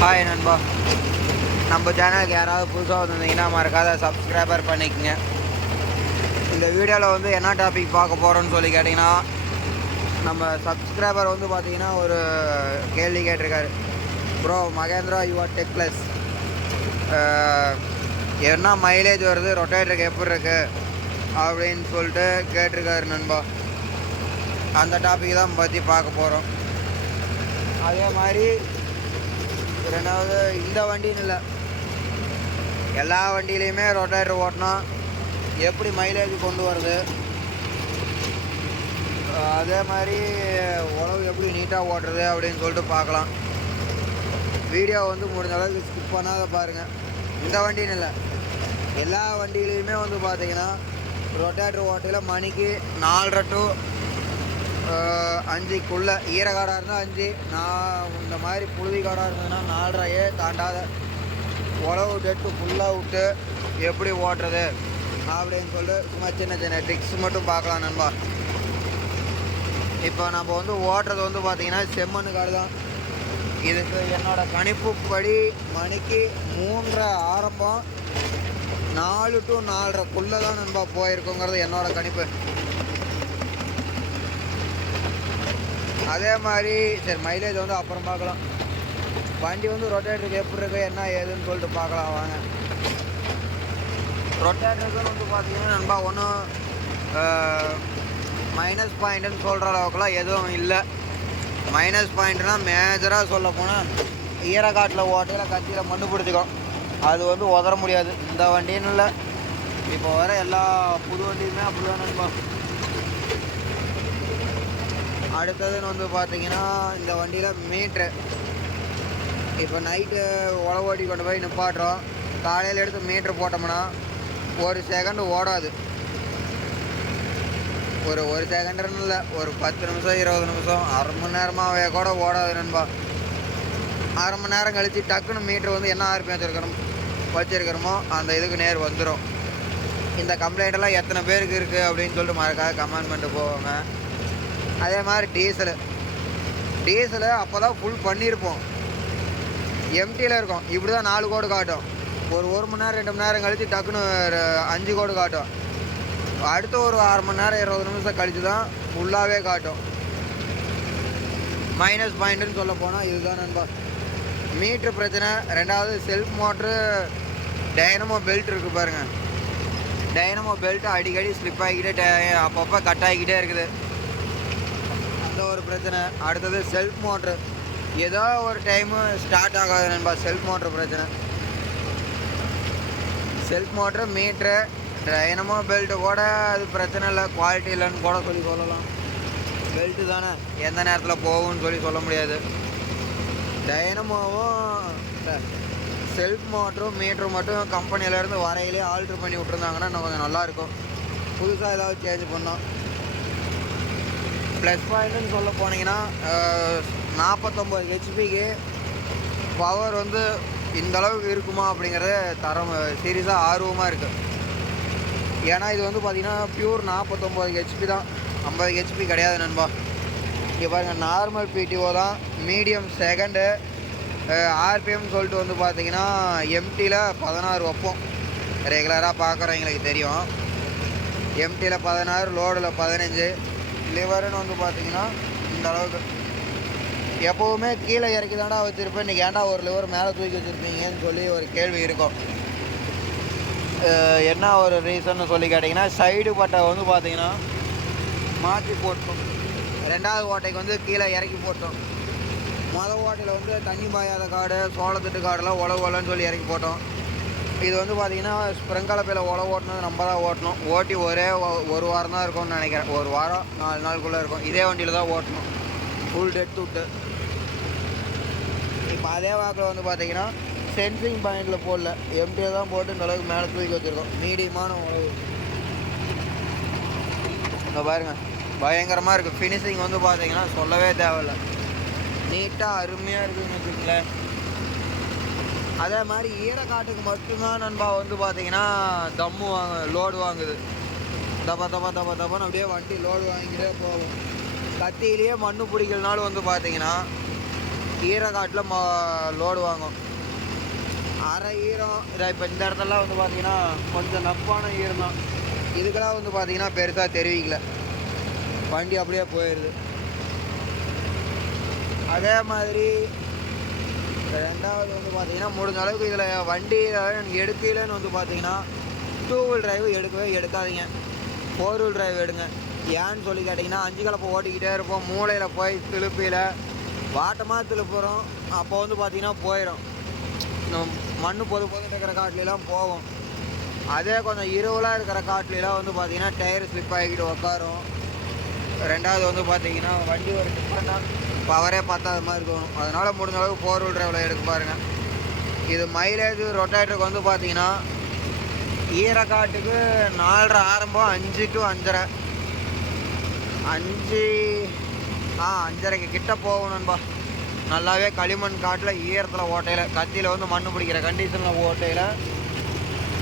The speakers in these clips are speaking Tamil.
ஹாய் நண்பா. நம்ம சேனலுக்கு யாராவது புதுசாக வந்திருந்தீங்கன்னா மறக்காத சப்ஸ்கிரைபர் பண்ணிக்கங்க. இந்த வீடியோவில் வந்து என்ன டாபிக் பார்க்க போகிறோன்னு சொல்லி கேட்டிங்கன்னா நம்ம சப்ஸ்கிரைபர் வந்து பார்த்தீங்கன்னா ஒரு கேள்வி கேட்டிருக்காரு. Bro Mahindra Yuvo tech plus என்ன மைலேஜ் வருது? ரொட்டேட்டருக்கு எப்படி இருக்கு? அப்படின்னு சொல்லிட்டு கேட்டிருக்காரு நண்பா. அந்த டாபிக் தான் பற்றி பார்க்க போகிறோம் அதே மாதிரி ரெண்டாவது இந்த வண்டின்னு இல்லை. எல்லா வண்டியிலையுமே ரொட்டேட்டர் ஓட்டணும். எப்படி மைலேஜ் கொண்டு வருது அதே மாதிரி உழவு எப்படி நீட்டாக ஓட்டுறது அப்படின்னு சொல்லிட்டு பார்க்கலாம். வீடியோ வந்து முடிஞ்ச அளவுக்கு ஸ்கிப் பண்ணாத பாருங்கள் இந்த வண்டின்னு இல்லை. எல்லா வண்டியிலையுமே வந்து பார்த்திங்கன்னா ரொட்டேட்டர் ஓட்டையில் மணிக்கு நாலரை டு அஞ்சுக்குள்ளே ஈரக்காடாக இருந்தால் அஞ்சு நான் இந்த மாதிரி புழுதி காடாக இருந்ததுன்னா நாலரையே தாண்டாத. உழவு டெட்டு ஃபுல்லாக விட்டு எப்படி ஓட்டுறது? அப்படின்னு சொல்லிட்டு சும்மா சின்ன சின்ன ட்ரிக்ஸ் மட்டும் பார்க்கலாம் நண்பா. இப்போ நம்ம வந்து ஓட்டுறது வந்து பார்த்திங்கன்னா செம்மண் காடு தான். இதுக்கு என்னோட கணிப்புப்படி மணிக்கு மூன்றரை ஆரம்பம் நாலு டு நாலரைக்குள்ளே தான் நண்பா போயிருக்குங்கிறது என்னோட கணிப்பு. அதே மாதிரி சரி மைலேஜ் வந்து அப்புறம் பார்க்கலாம். வண்டி வந்து ரொட்டேட்டருக்கு எப்படி இருக்கு என்ன ஏதுன்னு சொல்லிட்டு பார்க்கலாம் வாங்க. ரொட்டேட்டருக்குன்னு வந்து பார்த்தீங்கன்னா நண்பா ஒன்றும் மைனஸ் பாயிண்ட்டுன்னு சொல்கிற அளவுக்குலாம் எதுவும் இல்லை. மைனஸ் பாயிண்ட்னா மேஜராக சொல்ல போனால் ஈரக்காட்டில் ஓட்டையில் கத்தியில் மண்ணு பிடிச்சிக்கும். அது வந்து உதற முடியாது. இந்த வண்டின்னு இல்லை. இப்போ வர எல்லா புது வண்டியுமே அப்படிதான் நண்பா. அடுத்ததுன்னு வந்து பார்த்தீங்கன்னா இந்த வண்டியில் மீட்ரு இப்போ நைட்டு உழவோட்டி கொண்டு போய் நிப்பாட்டுறோம். காலையில் எடுத்து மீட்ரு போட்டோம்னா ஒரு செகண்ட் ஓடாது. ஒரு ஒரு செகண்டுன்னு இல்லை ஒரு பத்து நிமிஷம் இருபது நிமிஷம் அரை மணி நேரமாகவே கூட ஓடாது நண்பா. அரை மணி நேரம் கழித்து டக்குன்னு மீட்ரு வந்து என்ன ஆர்பி வச்சுருக்கணும் வச்சுருக்கிறோமோ அந்த இதுக்கு நேர் வந்துடும் இந்த கம்ப்ளைண்ட்டெல்லாம் எத்தனை பேருக்கு இருக்குது அப்படின்னு சொல்லிட்டு மறக்காத கமெண்ட் பண்ணிட்டு போவாங்க அதே மாதிரி டீசலு டீசலு அப்போ தான் ஃபுல் பண்ணியிருப்போம் எம்டியில் இருக்கும். இப்படி தான் நாலு கோடு காட்டும். ஒரு ஒரு மணி நேரம் ரெண்டு மணி நேரம் கழித்து டக்குன்னு அஞ்சு கோடு காட்டும். அடுத்த ஒரு அரை மணி நேரம் இருபது நிமிஷம் கழித்து தான் ஃபுல்லாகவே காட்டும் மைனஸ் பாயிண்ட்டுன்னு சொல்ல போனால் இதுதான் நண்பா. மீட்ரு பிரச்சனை. ரெண்டாவது செல்ஃப் மோட்ரு டைனமோ பெல்ட் இருக்குது பாருங்கள் டைனமோ பெல்ட்டு அடிக்கடி ஸ்லிப் ஆகிக்கிட்டே டை- அப்பப்போ கட் ஆகிக்கிட்டே இருக்குது. ஒரு பிரச்சனை. அடுத்தது செல்ஃப் மோட்ரு ஏதோ ஒரு டைமு ஸ்டார்ட் ஆகாது நண்பா செல்ஃப் மோட்ரு பிரச்சனை. Self motor meter dynamo belt கூட அது பிரச்சனை இல்லை குவாலிட்டி இல்லைன்னு கூட சொல்லி சொல்லலாம் பெல்ட்டு தானே எந்த நேரத்தில் போகும்னு சொல்லி சொல்ல முடியாது. டைனமோவும் செல்ஃப் மோட்டரும் மீட்டரும் மட்டும் கம்பெனியிலேருந்து வரையிலே ஆல்ட்ரு பண்ணி விட்ருந்தாங்கன்னா இன்னும் கொஞ்சம் நல்லாயிருக்கும் புதுசாக ஏதாவது சேஞ்ச் பண்ணோம். ப்ளஸ் பாயிண்ட்னு சொல்ல போனீங்கன்னா நாற்பத்தொம்பது ஹெச்பிக்கு பவர் வந்து இந்த அளவுக்கு இருக்குமா அப்படிங்கிறத தரம் சீரியஸாக ஆர்வமாக இருக்குது ஏன்னா இது வந்து பார்த்திங்கன்னா பியூர் நாற்பத்தொம்பது ஹெச்பி தான். ஐம்பது ஹெச்பி கிடையாது நண்பா. இங்கே பாருங்கள் நார்மல் பிடிஓ தான். மீடியம் செகண்டு ஆர்பிஎம் சொல்லிட்டு வந்து பார்த்தீங்கன்னா எம்டியில் பதினாறு வைப்போம். ரெகுலராக பார்க்குறவங்களுக்கு தெரியும். எம்டியில் பதினாறு லோடில் பதினஞ்சு. லிவருன்னு வந்து பார்த்தீங்கன்னா இந்த அளவுக்கு. எப்போவுமே கீழே இறக்கி தாண்டா வச்சுருப்பேன். இன்றைக்கி ஏன்டா ஒரு லிவர் மேலே தூக்கி வச்சுருப்பீங்கன்னு சொல்லி ஒரு கேள்வி இருக்கும். என்ன ஒரு ரீசன்னு சொல்லி கேட்டிங்கன்னா சைடு பட்டை வந்து பார்த்தீங்கன்னா மாற்றி போட்டோம். ரெண்டாவது ஓட்டைக்கு வந்து கீழே இறக்கி போட்டோம். மொதல் ஓட்டையில் வந்து தண்ணி பாயாத காடு சோளத்தட்டு காடெல்லாம் உழவு உலன்னு சொல்லி இறக்கி போட்டோம். இது வந்து பார்த்தீங்கன்னா ஸ்ப்ரிங்கலப்பையில் உழவு ஓட்டினது நம்ம தான் ஓட்டணும். ஓட்டி ஒரே ஒரு வாரம் தான் இருக்கும்னு நினைக்கிறேன். ஒரு வாரம் நாலு நாளுக்குள்ளே இருக்கும். இதே வண்டியில் தான் ஓட்டணும். ஃபுல் டெட் விட்டு இப்போ அதே வாக்கில் வந்து பார்த்தீங்கன்னா சென்சிங் பாயிண்டில் போடல. எம்டியை தான் போட்டு இந்த அளவுக்கு மேலே தூக்கி வச்சுருக்கோம். மீடியமான உழவு இங்கே பாருங்கள் பயங்கரமாக இருக்குது ஃபினிஷிங் வந்து பார்த்தீங்கன்னா சொல்லவே தேவையில்ல. நீட்டாக அருமையாக இருக்குதுன்னு வச்சுக்கங்களேன். அதே மாதிரி ஈரக்காட்டுக்கு மட்டும்தான் நண்பா வந்து பார்த்தீங்கன்னா தம்மு வாங்க லோடு வாங்குது. தப்பா தப்பா தப்பா தப்பான்னு அப்படியே வண்டி லோடு வாங்கிட்டே போகும். கத்தியிலேயே மண்ணு பிடிக்கலனாலும் வந்து பார்த்தீங்கன்னா ஈரக்காட்டில் ம லோடு வாங்கும். அரை ஈரம் இதை இப்போ இந்த இடத்துலலாம் வந்து பார்த்தீங்கன்னா கொஞ்சம் நப்பான ஈரம் தான். இதுக்கெல்லாம் வந்து பார்த்தீங்கன்னா பெருசாக தெரிவிக்கல. வண்டி அப்படியே போயிடுது. அதே மாதிரி ரெண்டாவது வந்து பார்த்தீங்கன்னா முடிஞ்ச அளவுக்கு இதில் வண்டி எடுக்கலன்னு வந்து பார்த்தீங்கன்னா டூ வீல் டிரைவ் எடுக்கவே எடுக்காதீங்க. ஃபோர் வீல் டிரைவ் எடுங்க. ஏன்னு சொல்லி கேட்டிங்கன்னா அஞ்சு கலப்பை ஓட்டிக்கிட்டே இருப்போம். மூளையில் போய் திருப்பியில் வாட்டமாக திருப்புறோம். அப்போ வந்து பார்த்தீங்கன்னா போயிடும் மண் பொது பொது இருக்கிற காட்டிலாம் போகும். அதே கொஞ்சம் இருவலாக இருக்கிற காட்டிலாம் வந்து பார்த்தீங்கன்னா டயர் ஸ்லிப் ஆகிக்கிட்டு உட்காரும் ரெண்டாவது வந்து பார்த்தீங்கன்னா வண்டி ஒரு டிஃப்ரெண்டாக பவரே பத்தாத மாதிரி இருக்கும் அதனால் முடிஞ்ச அளவுக்கு ஃபோர் வீல் டிரைவில் எடுக்க பாருங்கள் இது மைலேஜ் ரொட்டேட்டருக்கு வந்து பார்த்தீங்கன்னா ஈரக்காட்டுக்கு நாலரை ஆரம்பம் அஞ்சு டு அஞ்சரை. அஞ்சு ஆ அஞ்சரைக்கு கிட்ட போகணும்பா நல்லாவே களிமண் காட்டில் ஈரத்தில் ஓட்டையில் கத்தியில் வந்து மண் பிடிக்கிற கண்டிஷனில் ஓட்டையில்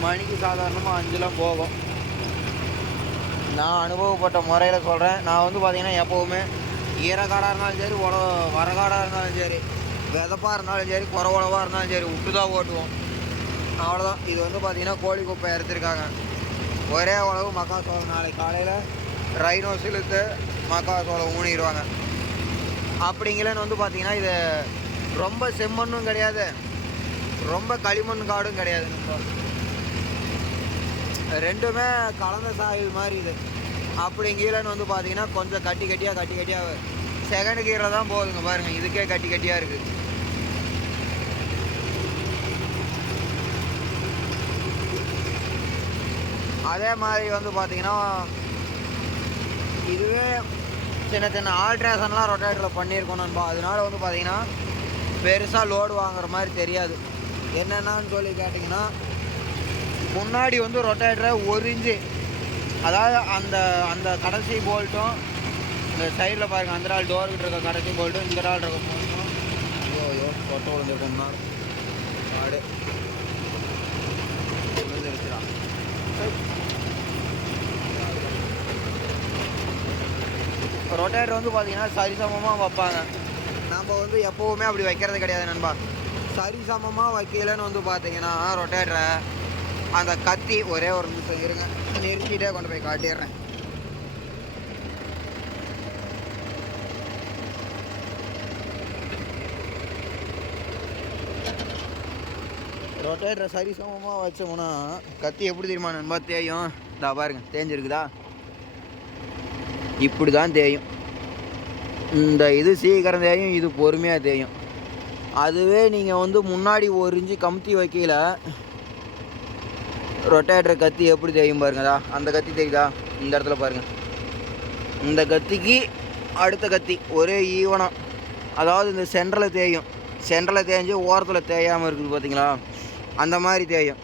மணிக்கு சாதாரணமாக அஞ்சுலாம் போகும். நான் அனுபவப்பட்ட முறையில் சொல்கிறேன் நான் வந்து பார்த்திங்கன்னா எப்போவுமே ஈரக்காடாக இருந்தாலும் சரி உட வரகாடாக இருந்தாலும் சரி விதப்பாக இருந்தாலும் சரி குறவுளவாக இருந்தாலும் சரி விட்டு தான் ஓட்டுவோம். அவ்வளோதான் இது வந்து பார்த்திங்கன்னா கோழி குப்பை எடுத்துருக்காங்க ஒரே உழவு மக்காசோளம் நாளைக்கு காலையில் ரைனோ சிலுத்து மக்காசோளம் ஊனிடுவாங்க. அப்படிங்களேன்னு வந்து பார்த்திங்கன்னா இது ரொம்ப செம்மண்ணும் கிடையாது. ரொம்ப களிமண் காடும் கிடையாது. ரெண்டுமே கலந்த சாயில் மாதிரி இது. அப்படி கீழேன்னு வந்து பார்த்தீங்கன்னா கொஞ்சம் கட்டி கட்டியாக கட்டி கட்டியாக செகண்ட் கீரை தான் போகுதுங்க பாருங்கள் இதுக்கே கட்டி கட்டியாக இருக்குது அதே மாதிரி வந்து பார்த்தீங்கன்னா இதுவே சின்ன சின்ன ஆல்ட்ரேஷன்லாம் ரொட்டேட்டரில் பண்ணியிருக்கோம் நண்பா அதனால வந்து பார்த்தீங்கன்னா பெருசாக லோடு வாங்குற மாதிரி தெரியாது. என்னென்னு சொல்லி கேட்டிங்கன்னா முன்னாடி வந்து ரொட்டேட்டரை ஒரு இன்ச்சு அதாவது அந்த அந்த கடைசி போல்ட்டும் இந்த சைடில் பாருங்கள் அந்த ஆள் டோர் கிட்ட இருக்க கடைசி போல்ட்டும் இந்த ஆள் இருக்க போல்ட்டும். ஐயோ ஐயோ கொட்டை விழுந்துருக்கோம்னா மாடு ரொட்டேட்டர் வந்து பார்த்தீங்கன்னா சரிசமமாக வைப்பாங்க. நம்ம வந்து எப்போவுமே அப்படி வைக்கிறது கிடையாது நண்பா. சரிசமமாக வைக்கலன்னு வந்து பார்த்தீங்கன்னா ரொட்டேட்டரை அந்த கத்தி ஒரே ஒரு நிமிஷம் இருங்க. நிறுத்திட்டே கொண்டு போய் காட்டிடுறேன். ரொட்டேட்டரை சரிசமமாக வச்சோம்னா கத்தி எப்படி தெரியுமா நண்பா தேயும்? இதா பாருங்க தேஞ்சிருக்குதா? இப்படி தான் தேயும். இந்த இது சீக்கிரம் தேயும் இது பொறுமையாக தேயும். அதுவே நீங்கள் வந்து முன்னாடி ஒரு இன்ச்சு கமுத்தி வைக்கல ரொட்டேட்டர் கத்தி எப்படி தெரியும் பாருங்கதா அந்த கத்தி தெரியுதா இந்த இடத்துல பாருங்கள் இந்த கத்திக்கு அடுத்த கத்தி. ஒரே ஈவனம். அதாவது இந்த சென்டரில் தேயும். சென்டரில் தேஞ்சு ஓரத்தில் தேயாமல் இருக்குது பார்த்தீங்களா அந்த மாதிரி தேயும்.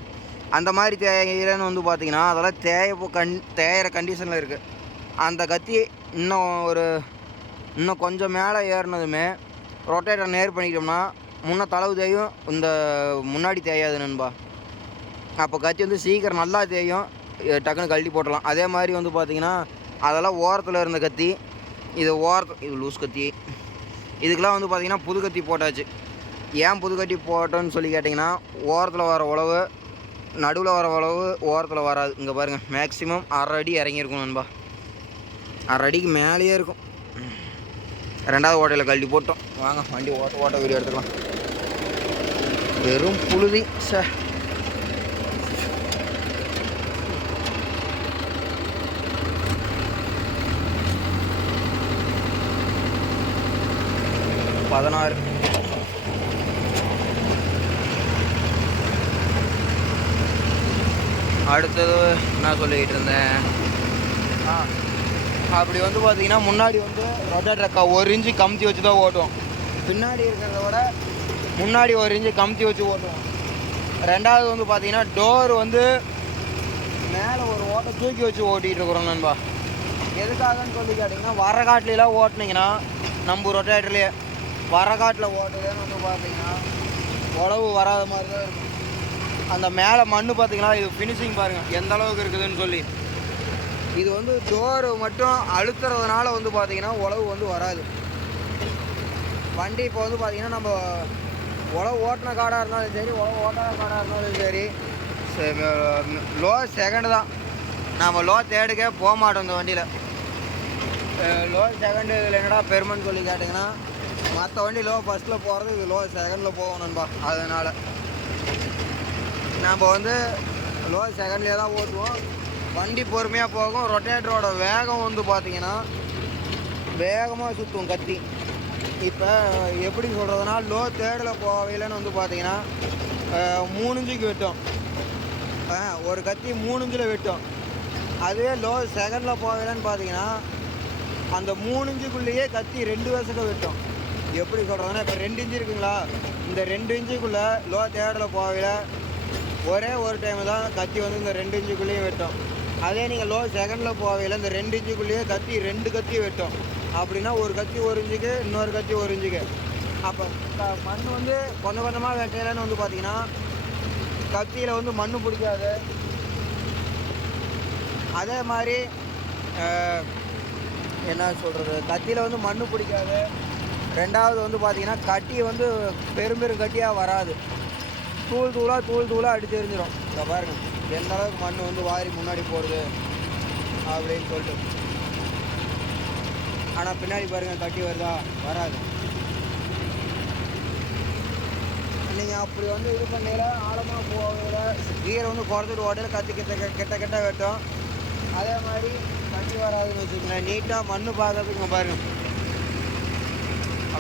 அந்த மாதிரி தேயிலன்னு வந்து பார்த்தீங்கன்னா அதெல்லாம் தேய கண் தேயிற கண்டிஷனில் இருக்குது அந்த கத்தி இன்னும் ஒரு இன்னும் கொஞ்சம் மேலே ஏறினதுமே ரொட்டேட்டர் நேர் பண்ணிக்கிட்டோம்னா முன்ன தளவு தேயும் இந்த முன்னாடி தேயாது நண்பா. அப்போ கத்தி வந்து சீக்கிரம் நல்லா தேயும். டக்குன்னு கழட்டி போட்டலாம் அதே மாதிரி வந்து பார்த்திங்கன்னா அதெல்லாம் ஓரத்தில் இருந்த கத்தி இது ஓரத்து இது லூஸ் கத்தி. இதுக்கெலாம் வந்து பார்த்திங்கன்னா புது கத்தி போட்டாச்சு. ஏன் புது கத்தி போட்டோன்னு சொல்லி கேட்டிங்கன்னா ஓரத்தில் வர உழவு நடுவில் வர உழவு ஓரத்தில் வராது. இங்கே பாருங்கள் மேக்ஸிமம் அரை அடி இறங்கியிருக்கும் நண்பா. அரை அடிக்கு மேலேயே இருக்கும். ரெண்டாவது ஓட்டையில் கழட்டி போட்டோம். வாங்க வண்டி ஓட்ட ஓட்ட வீடியோ எடுத்துக்கலாம். வெறும் புழுதி சே பதினாறு. அடுத்தது என்ன சொல்லிக்கிட்டு இருந்தேன்? ஆ அப்படி வந்து பார்த்தீங்கன்னா முன்னாடி வந்து ரொட்டா ட்ரக்கா ஒரு இன்ச்சு கமுத்தி வச்சு தான் ஓட்டுவோம். பின்னாடி இருக்கிறத விட முன்னாடி ஒரு இன்ச்சு கமுத்தி வச்சு ஓட்டுவோம். ரெண்டாவது வந்து பார்த்தீங்கன்னா டோர் வந்து மேலே ஒரு ஓட்டை தூக்கி வச்சு ஓட்டிகிட்டு இருக்கிறோம் நண்பா. எதுக்காகன்னு சொல்லி கேட்டிங்கன்னா வரகாட்டிலாம் ஓட்டுனீங்கன்னா நம்ம ரொட்டேட்டர்லேயே வரகாட்டில் ஓட்டுறதுன்னு வந்து பார்த்தீங்கன்னா உழவு வராத மாதிரி தான் இருக்கும். அந்த மேலே மண்ணு பார்த்தீங்கன்னா இது ஃபினிஷிங் பாருங்கள் எந்த அளவுக்கு இருக்குதுன்னு சொல்லி. இது வந்து டோர் மட்டும் அழுத்துறதுனால வந்து பார்த்தீங்கன்னா உழவு வந்து வராது. வண்டி இப்போ வந்து பார்த்தீங்கன்னா நம்ம உழவு ஓட்டின காடாக இருந்தாலும் சரி உழவு ஓட்டாத காடாக இருந்தாலும் சரி லோ செகண்டு தான். நம்ம லோ தேர்டுக்கே போக மாட்டோம் இந்த வண்டியில். லோ செகண்டு இதில் என்னடா பெருமைன்னு சொல்லி கேட்டிங்கன்னா மற்ற வண்டி லோ ஃபஸ்ட்டில் போகிறது இது லோ செகண்டில் போகும் நண்பா. அதனால். நம்ம வந்து லோ செகண்ட்லேயே தான் ஓட்டுவோம். வண்டி பொறுமையாக போகும். ரொட்டேட்டரோட வேகம் வந்து பார்த்தீங்கன்னா வேகமாக சுற்றும் கத்தி. இப்போ எப்படி சொல்கிறதுனா லோ தேர்டில் போவையிலன்னு வந்து பார்த்தீங்கன்னா மூணுஞ்சுக்கு மூணு வெட்டும். ஒரு கத்தி மூணு இன்ச்சில் வெட்டும். அதுவே லோ செகண்டில் போகலன்னு பார்த்தீங்கன்னா அந்த மூணுஞ்சுக்குள்ளேயே கத்தி ரெண்டு வருஷத்துக்கு வெட்டும். எப்படி சொல்கிறதுனா இப்போ ரெண்டு இன்ச்சு இருக்குங்களா? இந்த ரெண்டு இன்ச்சுக்குள்ளே லோ தேர்டில் போகல ஒரே ஒரு டைம் தான் கத்தி வந்து இந்த ரெண்டு இன்ச்சுக்குள்ளேயும் வெட்டும். அதே நீங்கள் லோ செகண்டில் போகல இந்த ரெண்டு இன்ச்சுக்குள்ளேயே கத்தி ரெண்டு கத்தி வெட்டும். அப்படின்னா ஒரு கத்தி ஒரு இன்ச்சுக்கு இன்னொரு கத்தி ஒரு இன்ச்சுக்கு. அப்போ மண் வந்து கொஞ்சம் கொஞ்சமாக வெட்டையிலன்னு வந்து பார்த்தீங்கன்னா கத்தியில் வந்து மண் பிடிக்காது. அதே மாதிரி என்ன சொல்கிறது கத்தியில் வந்து மண் பிடிக்காது. ரெண்டாவது வந்து பார்த்திங்கன்னா கட்டி வந்து பெரும் பெரும் கட்டியாக வராது. தூள் தூளாக தூள் தூளாக அடிச்சு எரிஞ்சிடும் இதை பாருங்க. எந்த அளவுக்கு மண் வந்து வாரி முன்னாடி போடுது அப்படின்னு சொல்லிட்டு. ஆனால் பின்னாடி பாருங்கள் கட்டி வருதா? வராது. நீங்கள் அப்படி வந்து இது பண்ணல ஆழமாக போகல. கீரை வந்து குறைஞ்சிட்டு ஓட்டையில் கத்தி கிட்ட கெட்ட கெட்ட வெட்டும். அதே மாதிரி கட்டி வராதுன்னு வச்சுக்கோங்களேன். நீட்டாக மண் பார்க்கறதுக்கு பாருங்கள்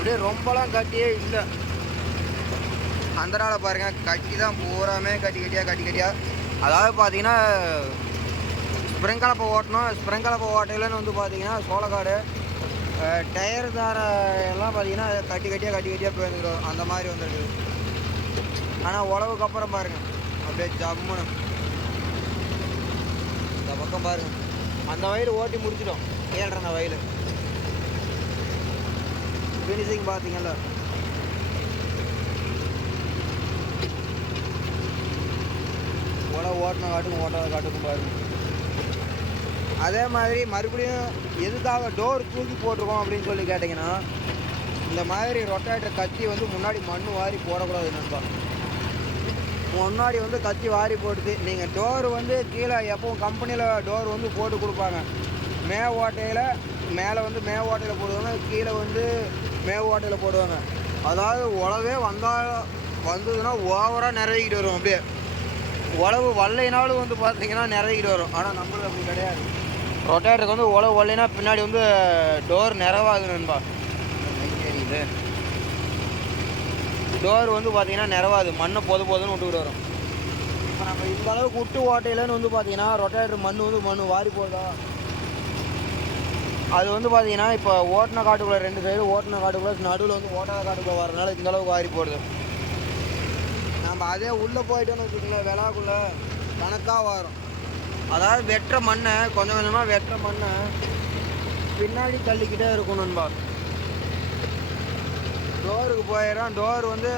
அப்படியே ரொம்பலாம் கட்டியே இல்லை. அந்த நாளை பாருங்கள் கட்டி தான் பூராமே கட்டி கட்டியாக கட்டி கட்டியாக அதாவது பார்த்தீங்கன்னா ஸ்ப்ரிங் கலப்பை ஓட்டணும். ஸ்ப்ரிங் கலப்பை ஓட்டையிலன்னு வந்து பார்த்தீங்கன்னா சோளக்காடு டயர் தார எல்லாம் பார்த்தீங்கன்னா கட்டி கட்டியாக கட்டி கட்டியாக போயிருந்துடும் அந்த மாதிரி வந்துருக்குது. ஆனால் உழவுக்கு அப்புறம் பாருங்க. அப்படியே ஜம்முன்னு. இந்த பக்கம் பாருங்கள் அந்த வயல் ஓட்டி முடிச்சிட்டோம். ஏழ்ற அந்த வயல். ஃபினிஷிங் பார்த்தீங்கல்ல உழவு ஓட்டின காட்டுக்கும் ஓட்டாத காட்டுக்கும் பாருங்க அதே மாதிரி மறுபடியும் எதுக்காக டோர் தூக்கி போட்டிருக்கோம் அப்படின்னு சொல்லி கேட்டிங்கன்னா இந்த மாதிரி ரொட்டேட்டர் கத்தி வந்து முன்னாடி மண் வாரி போடக்கூடாது நண்பா. முன்னாடி வந்து கத்தி வாரி போட்டுது நீங்கள் டோர் வந்து கீழே எப்பவும் கம்பெனியில் டோர் வந்து போட்டு கொடுப்பாங்க. மே ஓட்டையில் மேலே வந்து மே ஓட்டையில் போடுவாங்க கீழே வந்து மே ஓட்டையில் போடுவாங்க. அதாவது உழவே வந்தால் வந்ததுன்னா ஓவராக நிறையிக்கிட்டு வரும் அப்படியே. உழவு வல்லைனாலும் வந்து பார்த்தீங்கன்னா நிறையிக்கிட்டு வரும். ஆனால் நம்மளுக்கு அப்படி கிடையாது. ரொட்டேட்டருக்கு வந்து உழவு வல்லைனா பின்னாடி வந்து டோர் நிறைவாகுது நண்பா. தெரியுது டோர் வந்து பார்த்தீங்கன்னா நிறவாது மண்ணை பொது பொதுன்னு விட்டுக்கிட்டு வரும். இப்போ நம்ம இந்த அளவுக்கு விட்டு ஓட்டையிலன்னு வந்து பார்த்தீங்கன்னா ரொட்டேட்டர் மண் வந்து மண் வாரி போகுதா அது வந்து பார்த்தீங்கன்னா இப்போ ஓட்டின காட்டுக்குள்ளே ரெண்டு சைடு ஓட்டின காட்டுக்குள்ளே நடுவில் வந்து ஓட்டாத காட்டுக்குள்ளே வரனால இந்த அளவுக்கு வாரி போடுது நம்ம அதே உள்ளே போயிட்டோன்னு வச்சுக்கோங்களேன் விலாக்குள்ளே கணக்காக வரும். அதாவது வெட்டுற மண்ணை கொஞ்சம் கொஞ்சமாக வெட்டுற மண்ணை பின்னாடி தள்ளிக்கிட்டே இருக்கும் நண்பா. டோருக்கு போயிடும் டோர் வந்து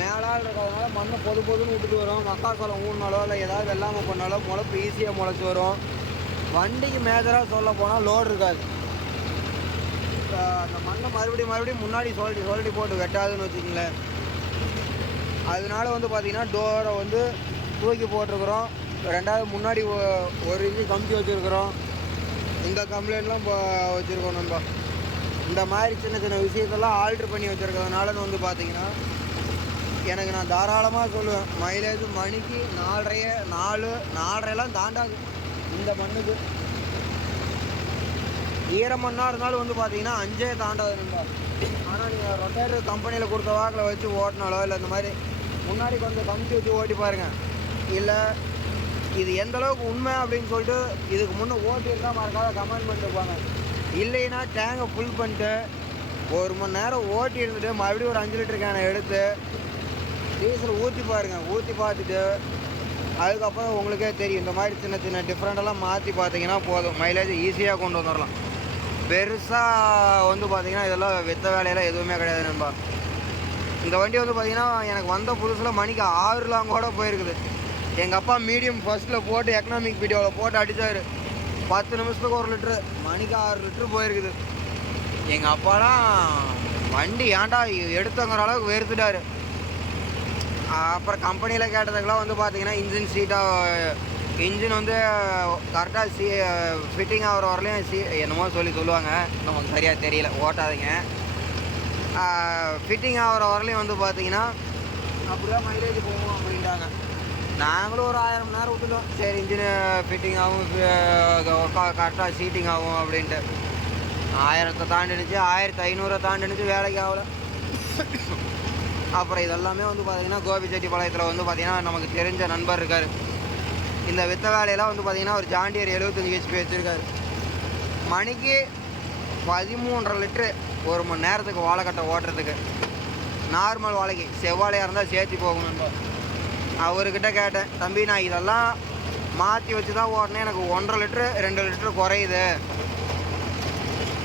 மேலால் இருக்கிறதுனால மண்ணை பொது பொதுன்னு விட்டுட்டு வரும். மக்காசோளம் ஊடினாலோ இல்லை ஏதாவது வெள்ளாமல் பண்ணாலோ முளைப்பு ஈஸியாக முளைச்சி வரும். வண்டிக்கு மேஜராக சொல்ல போனால் லோடு இருக்காது. அந்த மண்ணை மறுபடியும் மறுபடியும் முன்னாடி சொல்லி சொல்லி போட்டு வெட்டாதுன்னு வச்சுக்கங்களேன். அதனால வந்து பார்த்திங்கன்னா டோரை வந்து தூக்கி போட்டிருக்கிறோம். ரெண்டாவது முன்னாடி ஒரு இன்ச்சு கம்பி வச்சுருக்குறோம். இந்த கம்ப்ளைண்ட்லாம் இப்போ வச்சுருக்கோம் நம்ம. இந்த மாதிரி சின்ன சின்ன விஷயத்தெல்லாம் ஆல்ட்ரு பண்ணி வச்சுருக்கிறதுனாலன்னு வந்து பார்த்தீங்கன்னா எனக்கு நான் தாராளமாக சொல்லுவேன். மைலேஜ் மணிக்கு நாலரைய நாலு நாலரைலாம் தாண்டாது. இந்த மண்ணுக்கு ஈர மண்ணாக இருந்தாலும் வந்து பார்த்தீங்கன்னா அஞ்சே தாண்டாது நண்பா. ஆனால் நீங்கள் ரொட்டேட்டர் கம்பெனியில் கொடுத்த வாக்கில் வச்சு ஓட்டினாலோ இல்லை இந்த மாதிரி முன்னாடி கொஞ்சம் கமிச்சு வச்சு ஓட்டி பாருங்கள் இல்லை இது எந்த அளவுக்கு உண்மை அப்படின்னு சொல்லிட்டு இதுக்கு முன்னே ஓட்டியிருந்தால் மறக்காத கமெண்ட் பண்ணிருப்பாங்க இல்லைன்னா டேங்கை ஃபுல் பண்ணிட்டு ஒரு மணி நேரம் ஓட்டி இருந்துட்டு மறுபடியும் ஒரு அஞ்சு லிட்டர் கேனை எடுத்து டீசல் ஊற்றி பாருங்கள் ஊற்றி பார்த்துட்டு அதுக்கப்புறம் உங்களுக்கே தெரியும் இந்த மாதிரி சின்ன சின்ன டிஃப்ரெண்டெல்லாம் மாற்றி பார்த்தீங்கன்னா போதும். மைலேஜ் ஈஸியாக கொண்டு வந்துடலாம் பெருசாக வந்து பார்த்தீங்கன்னா இதெல்லாம் வித்த வேலையெல்லாம் எதுவுமே கிடையாது நண்பா. இந்த வண்டி வந்து பார்த்தீங்கன்னா எனக்கு வந்த புதுசில் மணிக்கு ஆறுலாம் கூட போயிருக்குது. எங்கள் அப்பா மீடியம் ஃபர்ஸ்ட்டில் போட்டு எக்கனாமிக் வீடியோவில் போட்டு அடித்தார் பத்து நிமிஷத்துக்கு ஒரு லிட்ரு மணிக்கு ஆறு லிட்ரு போயிருக்குது. எங்கள் அப்பாலாம் வண்டி ஏன்டா எடுத்தங்கிற அளவுக்கு வெறுத்துட்டார் அப்புறம் கம்பெனியில் கேட்டதுக்கெல்லாம் வந்து பார்த்தீங்கன்னா இன்ஜின் சீட்டாக இன்ஜின் வந்து கரெக்டாக சீ ஃபிட்டிங் ஆகிற வரலையும் சீ என்னமோ சொல்லி சொல்லுவாங்க. நமக்கு சரியாக தெரியல ஓட்டாதீங்க. ஃபிட்டிங் ஆகிற வரலையும் வந்து பார்த்தீங்கன்னா அப்படிதான் மைலேஜ் போகும் அப்படின்ட்டாங்க நாங்களும் ஒரு ஆயிரம் மணி நேரம் விட்டுட்டோம். சரி இன்ஜின் ஃபிட்டிங் ஆகும் கரெக்டாக சீட்டிங் ஆகும் அப்படின்ட்டு. ஆயிரத்தை தாண்டினுச்சு ஆயிரத்தி ஐநூறை தாண்டினுச்சு வேலைக்கு ஆகல. அப்புறம் இதெல்லாமே வந்து பார்த்தீங்கன்னா கோபிச்செட்டிப்பாளையத்தில் வந்து பார்த்தீங்கன்னா நமக்கு தெரிஞ்ச நண்பர் இருக்கார். இந்த வித்த வேலையெல்லாம் வந்து பார்த்தீங்கன்னா ஒரு ஜாண்டியர் எழுபத்தஞ்சு ஹெச்பி வச்சுருக்காரு. மணிக்கு பதிமூன்றரை லிட்ரு ஒரு மணி நேரத்துக்கு வாழைக்கட்டை ஓட்டுறதுக்கு. நார்மல் வாழைக்கு. செவ்வாழையாக இருந்தால் சேர்த்து போகணும். அவர்கிட்ட கேட்டேன் தம்பி நான் இதெல்லாம் மாற்றி வச்சு தான் ஓட்டினேன். எனக்கு ஒன்றரை லிட்ரு ரெண்டு லிட்ரு குறையுது.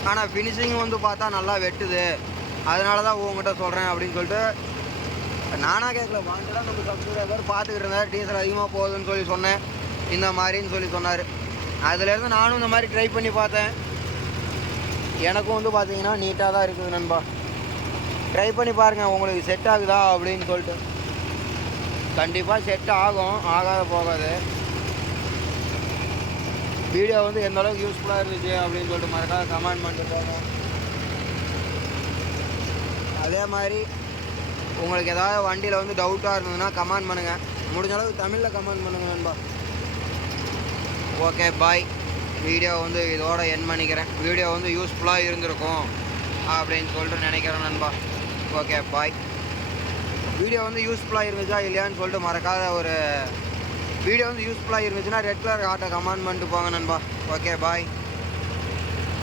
ஆனால் ஃபினிஷிங் வந்து பார்த்தா நல்லா வெட்டுது. அதனால தான் உங்ககிட்ட சொல்கிறேன் அப்படின்னு சொல்லிட்டு இப்போ நானாக கேட்கல வாங்கலாம் நம்ம சப்ஸ்கிரைபர் பார்த்துக்கிட்டு இருந்தார். டீசல் அதிகமாக போகுதுன்னு சொல்லி சொன்னேன். இந்த மாதிரின்னு சொல்லி சொன்னார். அதுலேருந்து நானும் இந்த மாதிரி ட்ரை பண்ணி பார்த்தேன். எனக்கும் வந்து பார்த்தீங்கன்னா நீட்டாக தான் இருக்குது நண்பா. ட்ரை பண்ணி பாருங்கள் உங்களுக்கு செட் ஆகுதா அப்படின்னு சொல்லிட்டு. கண்டிப்பாக செட் ஆகும் ஆகாத போகாது. வீடியோ வந்து எந்த அளவுக்கு யூஸ்ஃபுல்லாக இருந்துச்சு அப்படின்னு சொல்லிட்டு மறக்காத கமெண்ட் பண்ணிட்டு அதே மாதிரி உங்களுக்கு ஏதாவது வண்டியில் வந்து டவுட்டாக இருந்ததுன்னா கமெண்ட் பண்ணுங்கள் முடிஞ்ச அளவுக்கு தமிழில் கமெண்ட் பண்ணுங்க நண்பா. ஓகே பாய் வீடியோ வந்து இதோட என் பண்ணிக்கிறேன். வீடியோ வந்து யூஸ்ஃபுல்லாக இருந்திருக்கும் அப்படின்னு சொல்லிட்டு நினைக்கிறேன் நண்பா. ஓகே பாய் வீடியோ வந்து யூஸ்ஃபுல்லாக இருந்துச்சா இல்லையான்னு சொல்லிட்டு மறக்காத ஒரு வீடியோ வந்து யூஸ்ஃபுல்லாக இருந்துச்சுன்னா ரெட் கலர் ஆட்டை கமெண்ட் பண்ணிட்டு போங்க நண்பா. Okay bye